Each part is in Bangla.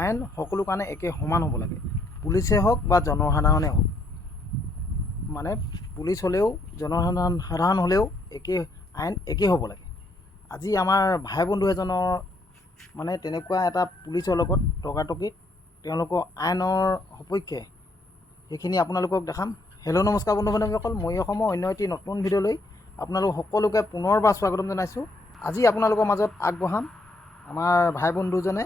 আইন সকলো কাৰণে একে সমান হ'ব লাগে। পুলিচে হওক বা জনসাধাৰণে হওক। মানে পুলিচ হ'লেও জনসাধাৰণ সাধাৰণ হ'লেও একে আইন একেই হ'ব লাগে। আজি আমাৰ ভাই বন্ধু এজনৰ মানে তেনেকুৱা এটা পুলিচৰ লগত তৰ্কাতৰ্কি তেওঁলোকৰ আইনৰ সপক্ষে সেইখিনি আপোনালোকক দেখাম। হেল্ল' নমস্কাৰ বন্ধু বান্ধৱীসকল মই অসমৰ অন্য এটি নতুন ভিডিঅ'লৈ আপোনালোক সকলোকে পুনৰবাৰ স্বাগতম জনাইছোঁ। আজি আপোনালোকৰ মাজত আগবঢ়াম আমাৰ ভাই বন্ধুজনে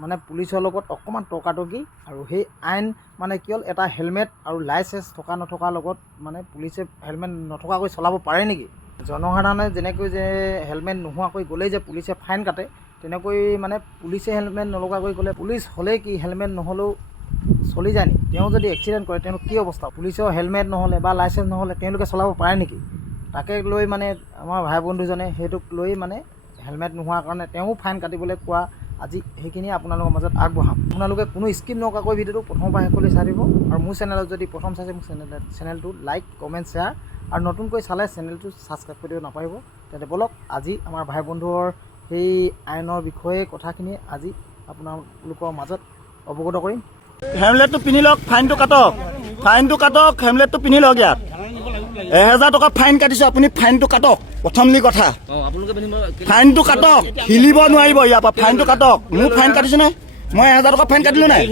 মানে পুলিচৰ লগত অকণমান তৰ্কাতৰ্কি আৰু সেই আইন মানে কি হ'ল এটা হেলমেট আৰু লাইচেঞ্চ থকা নথকাৰ লগত মানে পুলিচে হেলমেট নথকাকৈ চলাব পাৰে নেকি? জনসাধাৰণে যেনেকৈ যে হেলমেট নোহোৱাকৈ গ'লেই যে পুলিচে ফাইন কাটে তেনেকৈ মানে পুলিচে হেলমেট নলগাকৈ গ'লে পুলিচ হ'লেই কি হেলমেট নহ'লেও চলি যায় নেকি? তেওঁ যদি এক্সিডেণ্ট কৰে তেওঁলোক কি অৱস্থা? পুলিচৰ হেলমেট নহ'লে বা লাইচেঞ্চ নহ'লে তেওঁলোকে চলাব পাৰে নেকি? তাকে লৈ মানে আমাৰ ভাই বন্ধুজনে সেইটোক লৈ মানে হেলমেট নোহোৱাৰ কাৰণে তেওঁ ফাইন কাটিবলৈ কোৱা আজি সেইখিনি আপোনালোকৰ মাজত আগবঢ়াম। আপোনালোকে কোনো স্কিপ নকৰাকৈ ভিডিঅ'টো প্ৰথমৰ পৰা শেষলৈ চাই দিব আৰু মোৰ চেনেলত যদি প্ৰথম চাইছে মোৰ চেনেল চেনেলটো লাইক কমেণ্ট শ্বেয়াৰ আৰু নতুনকৈ চালে চেনেলটো ছাবস্ক্ৰাইব কৰি দিব নাপাৰিব তেন্তে ব'লক, আজি আমাৰ ভাই বন্ধুৰ সেই আইনৰ বিষয়ে কথাখিনি আজি আপোনালোকৰ মাজত অৱগত কৰিম। হেমলেটটো পিন্ধি লওক ফাইনটো কাটক। ফাইনটো কাটক হেমলেটটো পিন্ধি লওক ইয়াত। এহেজাৰ টকা ফাইন কাটিছোঁ আপুনি ফাইনটো কাটক। প্ৰথমলি কথা। ফাইনটো কাটক। হিলিব নোৱাৰিব ইয়াৰ পৰা ফাইনটো কাটক। মোৰ ফাইন কাটিছে নাই মই এহেজাৰ টকা ফাইন কাটিলোঁ নাই।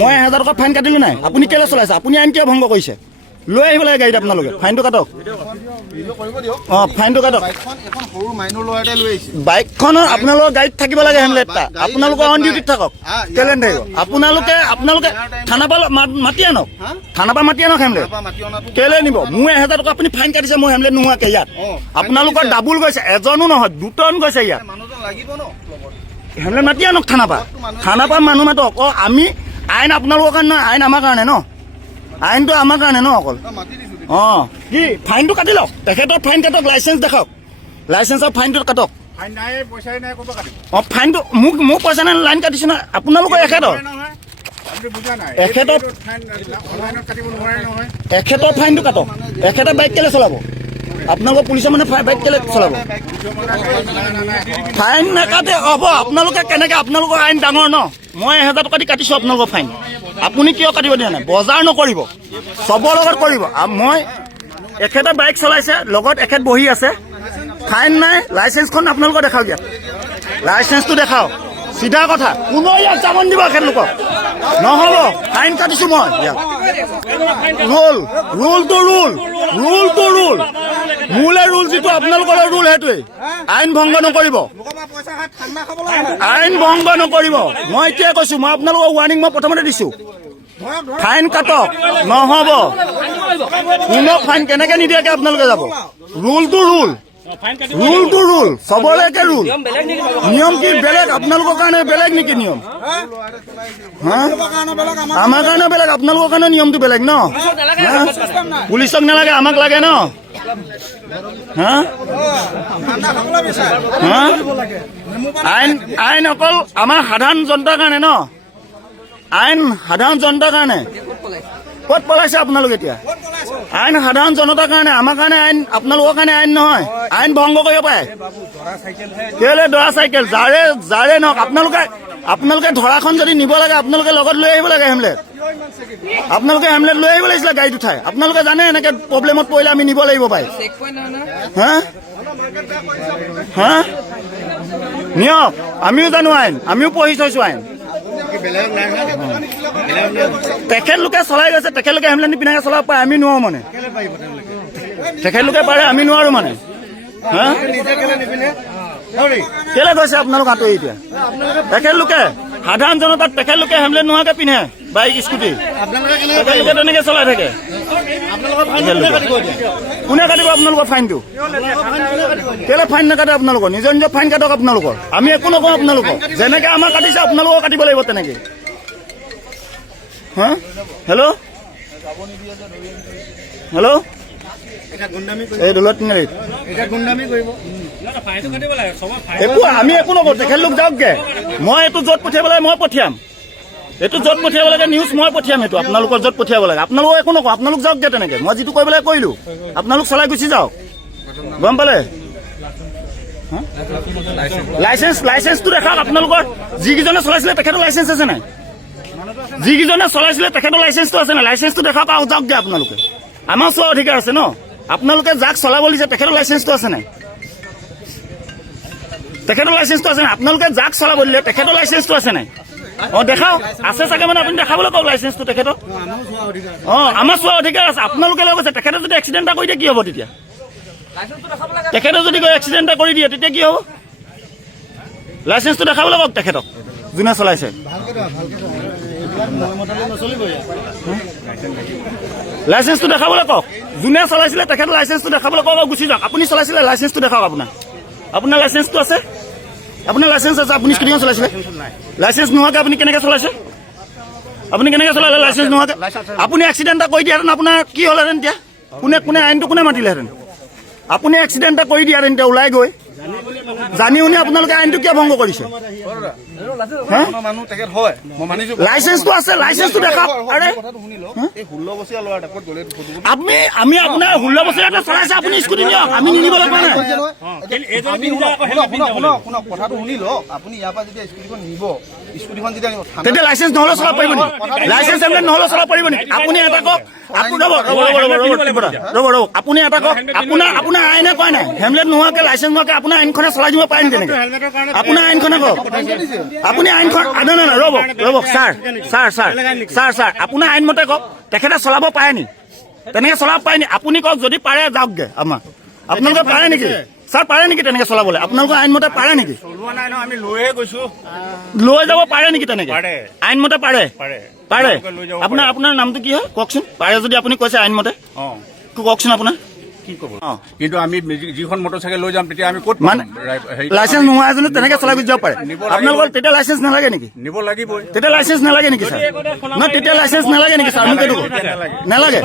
মই এহেজাৰ টকা ফাইন কাটিলোঁ নাই। আপুনি কেলৈ চলাইছে? আপুনি আইন কিয় ভংগ কৰিছে? লৈ আহিব লাগে গাড়ীত আপোনালোকে। ফাইনটো কাটক। অঁ ফাইনটো কাটক। বাইকখনৰ আপোনালোকৰ গাড়ীত থাকিব লাগে হেমলেট এটা। আপোনালোকে অন ডিউটিত থাকক। কেলে থাকিব? আপোনালোকে আপোনালোকে থানাৰ পৰা মাতি আনক? থানাৰ পৰা মাতি আনক হেমলেট। কেলে নিব? মোৰ এহেজাৰ টকা আপুনি ফাইন কাটিছে মোৰ হেমলেট নোহোৱাকে ইয়াত। আপোনালোকৰ ডাবুল গৈছে এজনো নহয় দুজন গৈছে ইয়াত। হেমলেট মাতি আনক থানাৰ পৰা। থানাৰ পৰা মানুহ মাতক। অঁ আমি আইন আপোনালোকৰ কাৰণে নহয় আইন আমাৰ কাৰণে ন? আইনটো আমাৰ কাৰণে ন অকল? তই মাতি দিছো অঁ। কি? ফাইনটো কাটি লওক। তেখেতৰ ফাইন কাটক লাইচেঞ্চ দেখাওক। লাইচেঞ্চৰ ফাইনটো কাটক। ফাইন নাই পইচাই নাই অঁ ফাইনটো মোক মোক পইচা নাই লাইন কাটিছোঁ নহয় আপোনালোকৰ এখেতৰ? এখেতৰ নহয়। এখেতৰ ফাইনটো কাটক। এখেতে বাইক কেলৈ চলাব? আপোনালোকৰ পুলিচে মানে বাইক কেলৈ চলাব? ফাইন নাকাটে হ'ব। আপোনালোকে কেনেকৈ আপোনালোকৰ আইন ডাঙৰ ন? মই এহেজাৰ টকা দি কাটিছোঁ আপোনালোকৰ ফাইন আপুনি কিয় কাটিব দিয়া নাই? বজাৰ নকৰিব। চবৰ লগত কৰিব। মই এখেতে বাইক চলাইছে, লগত এখেত বহি আছে। ফাইন নাই লাইচেঞ্চখন আপোনালোকে দেখাওক ইয়াত। লাইচেঞ্চটো দেখাওক। চিধা কথা। কোনো ইয়াত জামন দিব এখেতলোকক নহ'ব, ফাইন কাটিছোঁ মই ইয়াত। ৰুল, ৰুলটো ৰুল ৰুলটো ৰুল। মোলে ৰুল যিটো আপোনালোকৰ ৰুল সেইটোৱেই। আইন ভংগ নকৰিব। আইন ভংগ নকৰিব। মই এতিয়াই কৈছোঁ, মই আপোনালোকক ৱাৰ্ণিং মই প্ৰথমতে দিছোঁ। ফাইন কাটক, নহ'ব। কোনো ফাইন কেনেকে নিদিয়াকে আপোনালোকে যাব। ৰুলটো ৰুল। ৰুলটো ৰুল চবৰে একে ৰুল নিয়ম কি বেলেগ? আপোনালোকৰ কাৰণে বেলেগ নেকি নিয়ম? হা? আমাৰ কাৰণে বেলেগ আপোনালোকৰ কাৰণে নিয়মটো বেলেগ ন? পুলিচক নালাগে আমাক লাগে ন? আইন আইন অকল আমাৰ সাধাৰণ জনতাৰ কাৰণে ন? আইন সাধাৰণ জনতাৰ কাৰণে। ক'ত পলাইছে আপোনালোক এতিয়া? আইন সাধাৰণ জনতাৰ কাৰণে, আমাৰ কাৰণে আইন, আপোনালোকৰ কাৰণে আইন নহয়। আইন ভংগ কৰিব পাৰে। কেলে দৰা চাইকেল? যাৰে যাৰে নহওক, আপোনালোকে আপোনালোকে ধৰাখন যদি নিব লাগে, আপোনালোকে লগত লৈ আহিব লাগে হেমলেট। আপোনালোকে হেমলেট লৈ আহিব লাগিছিলে গাড়ীত উঠাই। আপোনালোকে জানে এনেকে প্ৰব্লেমত পৰিলে আমি নিব লাগিব পাই। হা? হা? নিয়ক, আমিও জানো আইন, আমিও পঢ়ি থৈছো আইন। তেখেতলোকে চলাই গৈছে তেখেতলোকে হেমলেট নিপিন্ধাকে চলাব পাৰে আমি নোৱাৰো মানে। তেখেতলোকে? পাৰে আমি নোৱাৰো মানে। হা? কেলে গৈছে আপোনালোক আঁতৰি এতিয়া? তেখেতলোকে সাধাৰণ জনতাক তেখেতলোকে হেমলেট নোহোৱাকে পিন্ধে বাইক স্কুটি। তেখেতলোকে তেনেকে চলাই থাকে। কোনে কাটিব আপোনালোকৰ ফাইনটো কেলে ফাইন নাকাটে আপোনালোকৰ? নিজৰ নিজৰ ফাইন কাটক আপোনালোকৰ। আমি একো নকওঁ আপোনালোকক। যেনেকে আমাৰ কাটিছে, আপোনালোকক কাটিব লাগিব তেনেকে। হা? হেল্ল' হেল্ল' এই দোলত তিনিআলিত। একো, আমি একো নকৰোঁ। তেখেতলোক যাওকগে। মই এইটো য'ত পঠিয়াব লাগে মই পঠিয়াম। এইটো য'ত পঠিয়াব লাগে নিউজ মই পঠিয়াম এইটো আপোনালোকৰ য'ত পঠিয়াব লাগে। আপোনালোকক একো নকওঁ, আপোনালোক যাওকগে তেনেকে। মই যিটো কৰিব লাগে কৰিলোঁ। আপোনালোক চলাই গুচি যাওক। গম পালে? লাইচেঞ্চ লাইচেঞ্চটো দেখাওক আপোনালোকৰ। যিকেইজনে চলাইছিলে তেখেতৰ লাইচেঞ্চ আছে নাই? যিকেইজনে চলাইছিলে তেখেতৰ লাইচেঞ্চটো আছে নাই? লাইচেঞ্চটো দেখাওক আৰু যাওকগে আপোনালোকে। আমাৰ চোৱাৰ অধিকাৰ আছে ন? আপোনালোকে যাক চলাব দিছে, তেখেতৰ লাইচেঞ্চটো আছে নাই? তেখেতৰ লাইচেঞ্চটো আছে নাই? আপোনালোকে যাক চলাব দিলে, তেখেতৰ লাইচেঞ্চটো আছে নাই? অঁ, দেখাওক। আছে চাগে মানে আপুনি দেখাবলৈ কওক লাইচেঞ্চটো তেখেতৰ? অঁ, আমাৰ চোৱাৰ অধিকাৰ আছে। আপোনালোকে লৈ গৈছে। তেখেতে যদি এক্সিডেণ্ট এটা কৰি দিয়ে, কি হ'ব তেতিয়া? তেখেতে যদি এক্সিডেণ্ট এটা কৰি দিয়ে, তেতিয়া কি হ'ব? লাইচেঞ্চটো দেখাবলৈ কওক তেখেতক। যোনে চলাইছে। লাইচেঞ্চটো দেখাবলৈ কওক। যোনে চলাইছিলে, তেখেতৰ লাইচেঞ্চটো দেখাবলৈ কওক গুচি যাওক। আপুনি চলাইছিলে লাইচেঞ্চটো দেখাওক আপোনাৰ। আপোনাৰ লাইচেঞ্চটো আছে? আপোনাৰ লাইচেঞ্চ আছে, আপুনি স্কুটিখন চলাইছিলে? লাইচেঞ্চ নোহোৱাকৈ আপুনি কেনেকৈ চলাইছে? আপুনি কেনেকৈ চলালে লাইচেঞ্চ নোহোৱাকৈ? আপুনি এক্সিডেণ্ট এটা কৰি দিয়াহেঁতেন, আপোনাৰ কি হ'লহেঁতেন এতিয়া? কোনে কোনে আইনটো কোনে মাতিলেহেঁতেন? আপুনি এক্সিডেণ্ট এটা কৰি দিয়াহেঁতেন, এতিয়া ওলাই গৈ। জানি শুনি আপোনালোকে আইনটো কিয় ভংগ কৰিছে? লাইচেঞ্চটো আছে লাইচেঞ্চটো দেখাওক। আপুনি আমি আপোনাৰ ষোল্ল বছৰীয়া এটা চলাইছে আপুনি স্কুটি নিয়ক। আমি নিনিবলৈ পৰা নাই কথাটো শুনি লওক। আপুনি ইয়াৰ পৰা যেতিয়া স্কুটিখন নিব তেতিয়া লাইচেঞ্চ নহ'লে চলা পাৰিব নেকি লাইচেঞ্চ হেলমেট নহ'লে চলাব পাৰিব নেকি আপুনি এটা কওক ৰ'ব ৰ'ব আপুনি এটা কওক আপোনাৰ আপোনাৰ আইনে কয় নাই হেলমেট নোহোৱাকৈ লাইচেঞ্চ নোহোৱাকৈ আপোনাৰ আইনখনে চলাই দিব পাৰে নেকি আপোনাৰ আইনখনে কওক আপুনি আইনখন নাই নাই ৰ'ব ৰ'ব sir sir sir sir sir আপোনাৰ আইনমতে কওক তেখেতে চলাব পাৰে নি তেনেকে চলাব পাৰে নি আপুনি কওক যদি পাৰে যাওকগৈ আমাৰ আপোনালোকে পাৰে নেকি ছাৰ পাৰে নেকি তেনেকে চলাবলৈ? আপোনালোকৰ আইনমতে পাৰে নেকি? চলোৱা নাই নহয় আমি লৈহে গৈছো। লৈ যাব পাৰে নেকি তেনেকে? আইনমতে পাৰে? পাৰে। আপোনাৰ আপোনাৰ নামটো কি হয় কওকচোন। পাৰে যদি আপুনি কৈছে আইনমতে কওকচোন আপোনাৰ। কি ক'ব? অঁ। কিন্তু আমি যিখন মটৰ চাইকেল লৈ যাম তেতিয়া আমি ক'ত মানে লাইচেঞ্চ নোহোৱা এজনে তেনেকে চলাই গুচি যাব পাৰে। লাগিব। আপোনালোকৰ তেতিয়া লাইচেঞ্চ নালাগে নেকি? নিব লাগিবই। তেতিয়া লাইচেঞ্চ নালাগে নেকি ছাৰ? নহয় তেতিয়া লাইচেঞ্চ নালাগে নেকি ছাৰ? মোক এইটো কওক। নালাগে।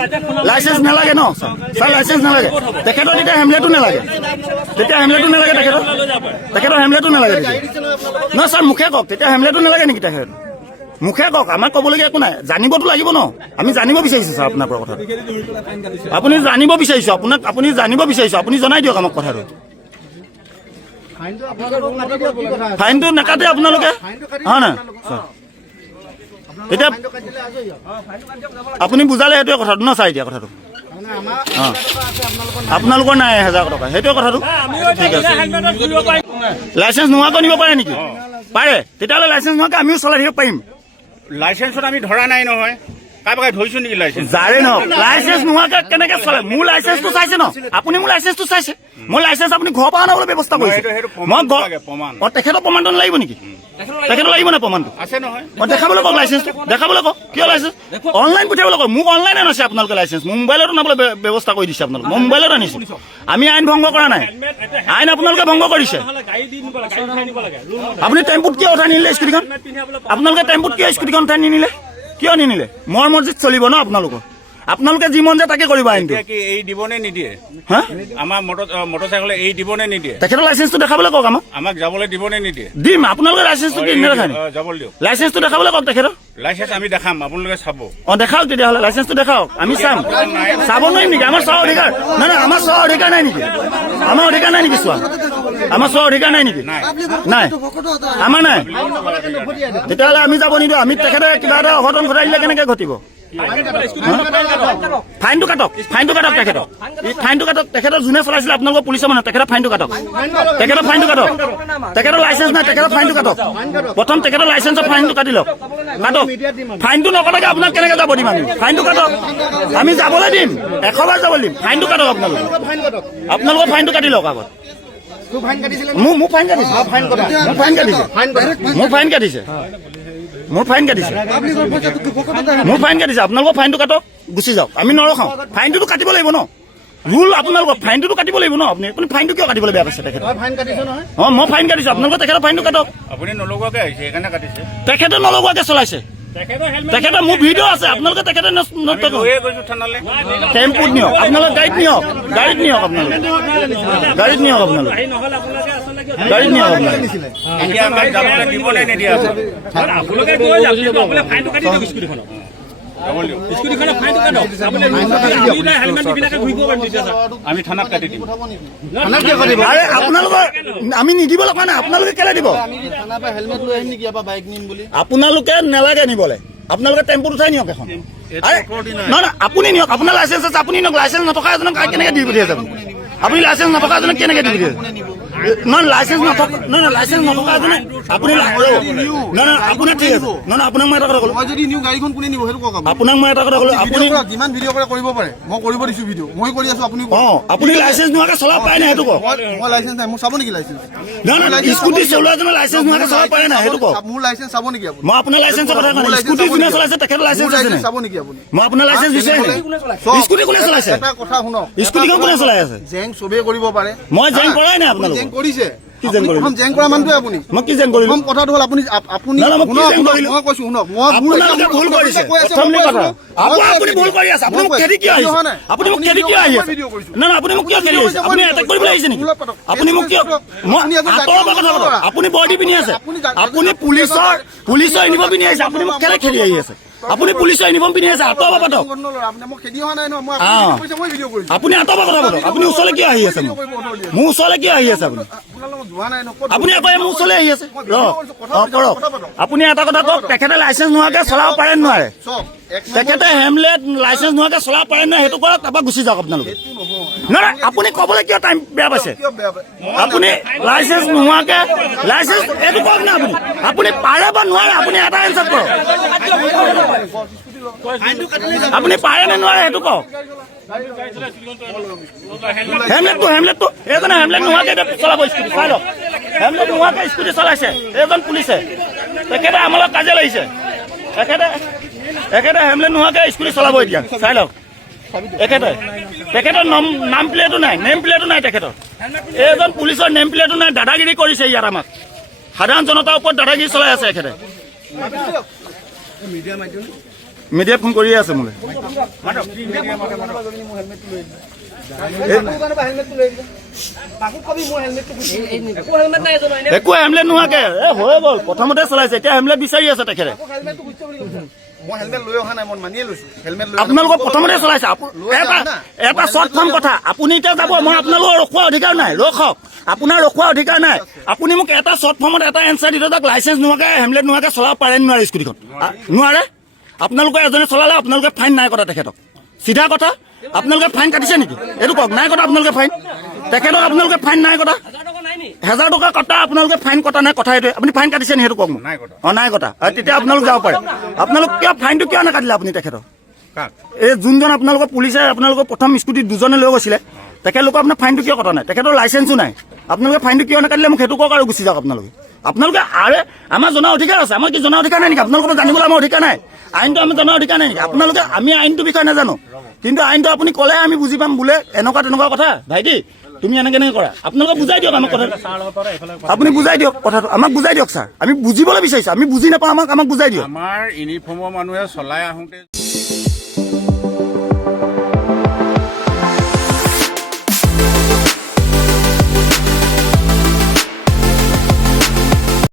লাইচেঞ্চ নালাগে ন ছাৰ? ছাৰ লাইচেঞ্চ নালাগে। তেখেতৰ তেতিয়া হেমলেটো নালাগে। তেতিয়া হেমলেটো নালাগে তেখেতৰ? তেখেতৰ হেমলেটো নালাগে তেতিয়া নহয় ছাৰ মুখে কওক তেতিয়া হেমলেটো নালাগে নেকি তেখেত মুখে কওক আমাক ক'বলগীয়া একো নাই। জানিবতো লাগিব ন? আমি জানিব বিচাৰিছোঁ ছাৰ আপোনাৰ পৰা কথাটো। আপুনি জানিব বিচাৰিছোঁ আপোনাক আপুনি জানিব বিচাৰিছোঁ আপুনি জনাই দিয়ক আমাক কথাটো। ফাইনটো নাকাটে আপোনালোকে? হয় নাই? এতিয়া আপুনি বুজালে সেইটোৱে কথাটো ন ছাৰ এতিয়া কথাটো? অঁ। আপোনালোকৰ নাই। এহেজাৰ টকা। সেইটোৱে কথাটো? ঠিক আছে। লাইচেঞ্চ নোহোৱাকৈ নিব পাৰে নেকি? পাৰে। তেতিয়াহ'লে লাইচেঞ্চ নোহোৱাকৈ আমিও চলাই থাকিব পাৰিম। লাইচেঞ্চত আমি ধৰা নাই নহয়। কাৰোবাকে ধৰিছো নেকি লাইচেঞ্চ যাৰে নহওক লাইচেঞ্চ নোহোৱাকৈ কেনেকৈ চলে? মোৰ লাইচেঞ্চটো চাইছে ন? আপুনি মোৰ লাইচেঞ্চটো চাইছে? মোৰ লাইচেঞ্চ আপুনি ঘৰৰ পৰা আনাবলৈ ব্যৱস্থা কৰিছে। মই ঘৰ অঁ তেখেতৰ প্ৰমাণটো নালাগিব নেকি? তেখেতৰ লাগিব নাই প্ৰমাণটো? আছে নহয়। মই দেখাবলৈ কওক লাইচেঞ্চটো দেখাবলৈ কওক। কিয় লাইচেঞ্চ অনলাইন পঠিয়াবলৈ কওক। মোক অনলাইন আনিছে আপোনালোকে লাইচেঞ্চ মোবাইলত আনাবলৈ ব্যৱস্থা কৰি দিছে আপোনালোকে। মোবাইলত আনিছোঁ। আমি আইন ভংগ কৰা নাই। আইন আপোনালোকে ভংগ কৰিছে। আপুনি টেম্পুত কিয় উঠাই নিনিলে স্কুটিখন? আপোনালোকে টেম্পুত কিয় স্কুটিখন উঠাই নিনিলে? কিয় নিনিলে? মোৰ মছজিদ চলিব ন আপোনালোকৰ? আপোনালোকে যি মন যায় তাকে কৰিব আইনটো। এই দিবনে নিদিয়ে? হা? আমাৰ মটৰ চাইকেলে এই দিবনে নিদিয়ে? তেখেতৰ লাইচেঞ্চটো দেখাবলৈ কওক আমাক। আমাক যাবলৈ দিবনে নিদিয়ে? দিম আপোনালোকে লাইচেঞ্চটো কি নেদেখাই নি? অ, যাবলৈ দিয়ক। লাইচেঞ্চটো দেখাবলৈ কওক তেখেতৰ। লাইচেঞ্চ আমি দেখাম আপোনালোকে চাব। অঁ দেখাওক তেতিয়াহ'লে লাইচেঞ্চটো দেখাওক আমি চাম। চাব নোৱাৰিম নেকি? আমাৰ চোৱাৰ অধিকাৰ নাই নাই আমাৰ চোৱাৰ অধিকাৰ নাই নেকি? আমাৰ অধিকাৰ নাই নেকি চোৱা? আমাৰ চোৱাৰ অধিকাৰ নাই নেকি? নাই। আমাৰ নাই। তেতিয়াহ'লে আমি যাব নিদিওঁ। আমি তেখেতে কিবা এটা অঘটন ঘটাই দিলে কেনেকৈ ঘটিব? ফাইনটো কাটক। ফাইনটো কাটক। তেখেতক এই ফাইনটো কাটক। তেখেতৰ যোনে চলাইছিলে আপোনালোকৰ পুলিচৰ মানুহ তেখেতৰ ফাইনটো কাটক। তেখেতৰ ফাইনটো কাটক। তেখেতৰ লাইচেঞ্চ নাই তেখেতৰ ফাইনটো কাটক। প্ৰথম তেখেতৰ লাইচেঞ্চৰ ফাইনটো কাটি লওক। কাটক। ফাইনটো নকটাকে আপোনাক কেনেকৈ যাব দিম আমি? ফাইনটো কাটক। আমি যাবলৈ দিম। এশবাৰ যাবলৈ দিম। ফাইনটো কাটক আপোনালোকে আপোনালোকৰ ফাইনটো কাটি লওক আগত। মোৰ মোৰ ফাইন কাটিছে। মোৰ ফাইন কাটিছে। মোৰ ফাইন কাটিছে। মোৰ ফাইন কাটিছে। মোৰ ফাইন কাটিছে। আপোনালোকৰ ফাইনটো কাটক। গুচি যাওক। আমি নৰখাওঁ। ফাইনটোতো কাটিব লাগিব ন? ৰুল আপোনালোকৰ। ফাইনটোতো কাটিব লাগিব ন আপুনি? আপুনি ফাইনটো কিয় কাটিবলৈ বেয়া পাইছে তেখেতে অঁ মই ফাইন কাটিছোঁ। আপোনালোকৰ তেখেতৰ ফাইনটো কাটক। আপুনি নলগোৱাকে আহিছে সেইকাৰণে কাটিছে। তেখেতে নলগোৱাকৈ চলাইছে। তেখেতে মোৰ ভিডিঅ' আছে আপোনালোকে তেখেতে টেম্পুত নিয়ক আপোনালোকে গাড়ীত নিয়ক গাড়ীত নিয়ক আপোনালোকে। গাড়ীত নিয়ক আপোনালোকে। গাড়ীত নিয়ক আপোনালোকে। এতিয়া আমি থানাত কাটি দিম। আপোনালোকৰ আমি নিদিব লগা নাই আপোনালোকে কেলে দিব? আপোনালোকে নালাগে নিবলৈ। আপোনালোকে টেম্পুত উঠাই নিয়ক এখন। নহয় নহয় আপুনি নিয়ক আপোনাৰ লাইচেঞ্চ আছে আপুনি নিয়ক লাইচেঞ্চ নথকা এজনক কেনেকৈ দি পঠিয়াই যাব? আপুনি লাইচেঞ্চ নথকা এজনক কেনেকৈ দি পঠিয়াই নহয় লাইচেঞ্চ নথকা নহয় নহয় লাইচেঞ্চ নথকা এজনক আপুনি লা- ৰ'ব। নহয় নহয় ঠিক আছে। নহয় নহয় আপোনাক মই এটা কথা ক'লো। মই যদি নিওঁ গাড়ীখন কোনে নিব সেইটো কওক আপুনি। আপোনাক মই এটা কথা ক'লো আপুনি যিমান ভিডিঅ' কৰে কৰিব পাৰে। মই কৰিব দিছোঁ ভিডিঅ' মই কৰি আছোঁ আপুনি। অঁ আপুনি লাইচেঞ্চ নোহোৱাকৈ চলাব পাৰে নাই সেইটো কওক? মই লাইচেঞ্চ নাই। মোৰ চাব নেকি লাইচেঞ্চ নহয় নহয় স্কুটি চলোৱা এজনৰ লাইচেঞ্চ নোহোৱাকৈ চলাব পাৰে নাই সেইটো কওক? মোৰ লাইচেঞ্চ চাব নেকি আপুনি? মই আপোনাৰ লাইচেঞ্চৰ কথা কোৱা নাই। স্কুটি যোনে চলাইছে? তেখেতৰ লাইচেঞ্চ আছে চাব নেকি আপুনি? মই আপোনাৰ লাইচেঞ্চ বিচাৰি চক, স্কুটি কোনে চলাইছে? এটা কথা শুনক। স্কুটিখন কোনে চলাই আছে জেং চবেই কৰিব পাৰে। মই জেং কৰাই নাই আপুনি জেং কৰিছে। কি জেং কৰিলো? জেং কৰা মানুহটোৱে আপুনি। মই কি জেং কৰিলো? প্ৰথম কথাটো হ'ল আপুনি মই? মই কৈছো শুনক মই ভুল কৰিছে। প্ৰথম কথা। মই ভুল কৰি আছে আপুনি মই মোক কৈ খেদি কিয় আহিছে? আপুনি মোক কিয় আহি আছে মই নাই আপুনি মোক কিয় খেদি আহিছে? আপুনি এটেক কৰিবলৈ আহিছে নেকি? পাতক। আপুনি মোক কিয় মই আঁতৰৰ পৰা কথা পাতক আপুনি বডি পিন্ধি আছে। আপুনি পুলিচৰ পুলিচৰ ইউনিফৰ্ম পিন্ধি আহিছে আপুনি মোক কেলে খেদি আহি আছে? আপুনি পুলিচৰ ইউনিফৰ্ম পিন্ধি আছে আঁতৰৰ পৰা পাতক আপুনি মই মই আঁতৰৰ পৰা কথা পাতক আপুনি ওচৰলৈ কিয় আহি আছে মোৰ ওচৰলৈ কিয় আহি আছে? আপুনি নাই আপুনি আকৌ মোৰ ওচৰলৈ আহি আছে। কৰক আপুনি এটা কথা কওক তেখেতে লাইচেঞ্চ নোহোৱাকৈ চলাব পাৰে নোৱাৰে? তেখেতে হেমলেট লাইচেঞ্চ নোহোৱাকৈ চলাব পাৰে নে সেইটো কৰক তাৰপৰা গুচি যাওক আপোনালোকে? নহয়। আপুনি ক'বলৈ কিয় টাইম বেয়া পাইছে? আপুনি লাইচেঞ্চ নোহোৱাকৈ লাইচেঞ্চ এইটো কওক না আপুনি। আপুনি পাৰে বা নোৱাৰে আপুনি এটা এনচাৰ কৰক। আপুনি পাৰে নে নোৱাৰে সেইটো কওক? হেমলেটটো হেমলেটটো এইজনে হেমলেট নোহোৱাকৈ চলাব স্কুটি, চাই লওক। হেমলেট নোহোৱাকৈ স্কুটি চলাইছে। এইজন পুলিচে। তেখেতে আমাৰ লগত কাজিয়া লাগিছে। তেখেতে তেখেতে হেমলেট নোহোৱাকৈ স্কুটি চলাব এতিয়া। চাই লওক। তেখেতে তেখেতৰ নাম নাম প্লেটো নাই, নেম প্লেটো নাই তেখেতৰ। এইজন পুলিচৰ নেম প্লেটো নাই, দাদাগিৰি কৰিছে ইয়াত আমাক। সাধাৰণ জনতাৰ ওপৰত দাদাগিৰি চলাই আছে এখেতে। মিডিয়াই ফোন কৰিয়ে আছে মোলৈ একো হেমলেট নোহোৱাকে এ হৈ গ'ল। প্ৰথমতে চলাইছে এতিয়া হেমলেট বিচাৰি আছে তেখেতে। মই হেলমেট লৈ অহা নাই মই মানিয়ে লৈছো। হেলমেট লৈ আপোনালোকৰ প্ৰথমতে চলাইছে। এটা এটা শ্বৰ্ট ফৰ্ম কথা। আপুনি এতিয়া যাব মই আপোনালোকৰ ৰখোৱাৰ অধিকাৰ নাই। ৰখক। আপোনাৰ ৰখোৱাৰ অধিকাৰ নাই। আপুনি মোক এটা শ্বৰ্ট ফৰ্মত এটা এনচাৰ দি দিয়ক লাইচেঞ্চ নোহোৱাকৈ হেমলেট নোহোৱাকৈ চলাব পাৰে নে নোৱাৰে স্কুটিখন নোৱাৰে? আপোনালোকে এজনে চলালে আপোনালোকে ফাইন নাই কটা তেখেতক। চিধা কথা আপোনালোকে ফাইন কাটিছে নেকি? এইটো কওক নাই কটা আপোনালোকে ফাইন তেখেতক আপোনালোকে ফাইন নাই কটা? হেজাৰ টকা কটা আপোনালোকে ফাইন কটা নাই কথা এইটোৱে আপুনি ফাইন কাটিছে নি সেইটো কওক মোক? নাই কটা। অঁ নাই কটা। তেতিয়া আপোনালোক যাব পাৰে। আপোনালোক কিয় ফাইনটো কিয় নাকাটিলে আপুনি তেখেতৰ কাক? এই যোনজন আপোনালোকৰ পুলিচে আপোনালোকৰ প্ৰথম স্কুটি দুজনে লৈ গৈছিলে তেখেতলোকৰ আপোনাৰ ফাইনটো কিয় কটা নাই? তেখেতৰ লাইচেঞ্চো নাই। আপোনালোকে ফাইনটো কিয় নাকাটিলে মোক সেইটো কওক আৰু গুচি যাওক আপোনালোকে। আপোনালোকে আৰে, আমাৰ জনাৰ অধিকাৰ আছে। আমাৰ কি জনাৰ অধিকাৰ নাই নেকি? আপোনালোকৰ জানিবলৈ আমাৰ অধিকাৰ নাই। আইনটো আমি জনাৰ অধিকাৰ নাই নেকি? আপোনালোকে, আমি আইনটোৰ বিষয়ে নাজানো। কিন্তু আইনটো আপুনি ক'লে আমি বুজি পাম বোলে এনেকুৱা তেনেকুৱা কথা। ভাইটি, তুমি এনেকে এনেকে কৰা। আপোনালোকে বুজাই দিয়ক আমাক কথাটো। আপুনি বুজাই দিয়ক কথাটো। আমাক বুজাই দিয়ক, ছাৰ। আমি বুজিবলৈ বিচাৰিছোঁ। আমি বুজি নাপাওঁ, আমাক আমাক বুজাই দিয়ক। আমাৰ ইউনিফৰ্মৰ মানুহে চলাই আহোঁতে